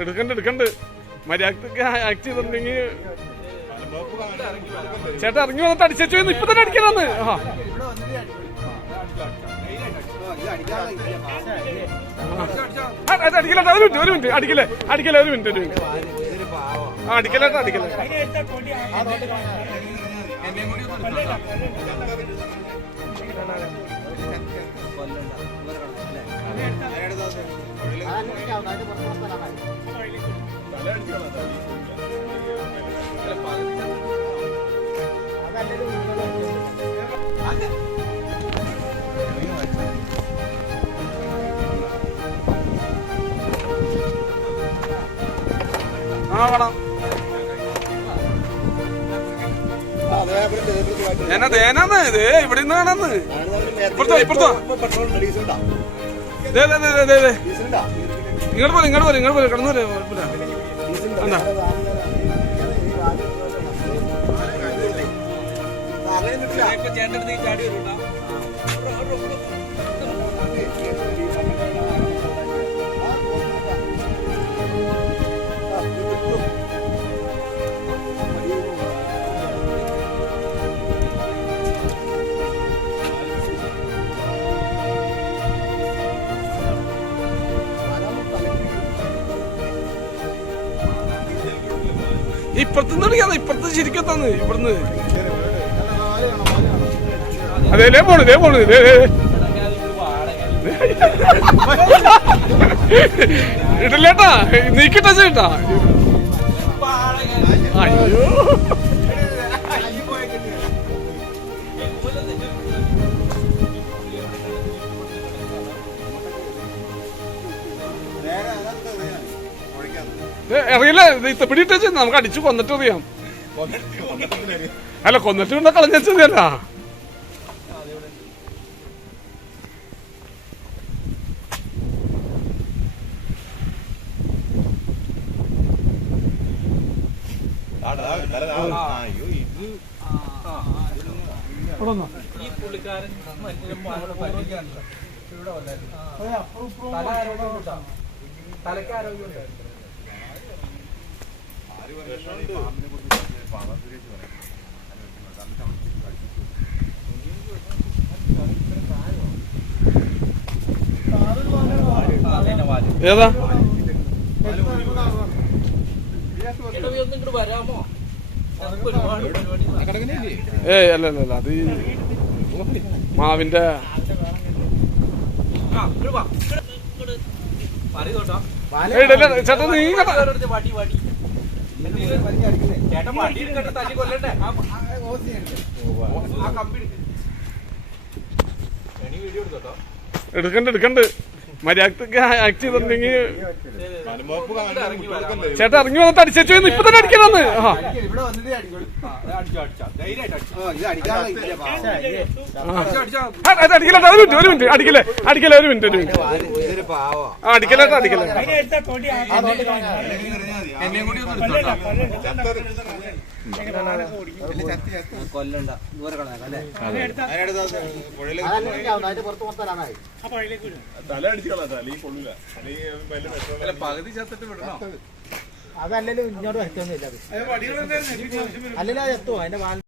എടുക്കണ്ട് എടുക്കണ്ട്. മര്യാദയ്ക്ക് ആക്ട് ചെയ്തിട്ടുണ്ടെങ്കിൽ ചേട്ടാ ഇറങ്ങി വന്നിട്ട് അടിച്ചു ഇപ്പൊ തന്നെ അടിക്കണമെന്ന് ആ. ഒരു മിനിറ്റ് ഒരു മിനിറ്റ്. അടിക്കില്ലേ അടിക്കില്ല ഒരു മിനിറ്റ് ഒരു മിനിറ്റ്. ആ അടിക്കില്ല അടിക്കില്ല. എന്നാ തേനാന്ന്? ഇത് ഇവിടെ നിന്നാണെന്ന് ഇപ്പുറത്തോ ഇപ്പുറത്തോ. ഇങ്ങോട്ട് പോലെ ഇങ്ങോട്ട് പോലെ ഇങ്ങോട്ട് പോലെ കിടന്നു പോലെ കുഴപ്പമില്ല. എന്നാ ഇപ്പൊ ചേട്ടന്റെ അടുത്ത് ഈ ചാടി വരൂട്ടാ ഇപ്പുറത്തുനിന്ന് അടിക്കാതെ ഇപ്പുറത്ത് ശരിക്കും എത്താന്ന് ഇവിടുന്ന്. അതെ ഇതേ പോണ് ഇതേ പോണ്. ഇടല്ലേട്ടാ നീക്കിട്ടാ ചേട്ടാ അയ്യോ. അറിയില്ല ഇത് പിടിയിട്ടേ നമുക്ക് അടിച്ചു കൊന്നിട്ട് അറിയാം അല്ല കൊന്നിട്ട് കൊണ്ട കളഞ്ഞല്ല പാവടെ പരിപാടി ഏ അല്ല അല്ല അല്ല അത് മാവിന്റെ ചേട്ടാ നീ ചേട്ടൻ കൊല്ലണ്ടേ? ആ എടുക്കണ്ട് എടുക്കണ്ട്. മര്യാദയ്ക്ക് ആക്ട് ചെയ്തിട്ടുണ്ടെങ്കിൽ ചേട്ടാ ഇറങ്ങി വന്നിട്ട് അടിച്ചു ഇപ്പൊ തന്നെ അടിക്കണമെന്ന് അത് ഒരു മിനിറ്റ് ഒരു മിനിറ്റ്. അടിക്കില്ലേ അടിക്കില്ല ഒരു മിനിറ്റ് ഒരു മിനിറ്റ്. ആ അടിക്കലേട്ടാ അടിക്കലേ കൊല്ലണ്ട. ദൂരെ അല്ലേ? തല അല്ല പകുതി ചത്തിട്ട് വിടണോ? അതല്ലല്ലോ ഇങ്ങോട്ട് വരത്തൊന്നുമില്ല അത്. അല്ലല്ലോ അത് എത്തുമോ അതിന്റെ വാൽ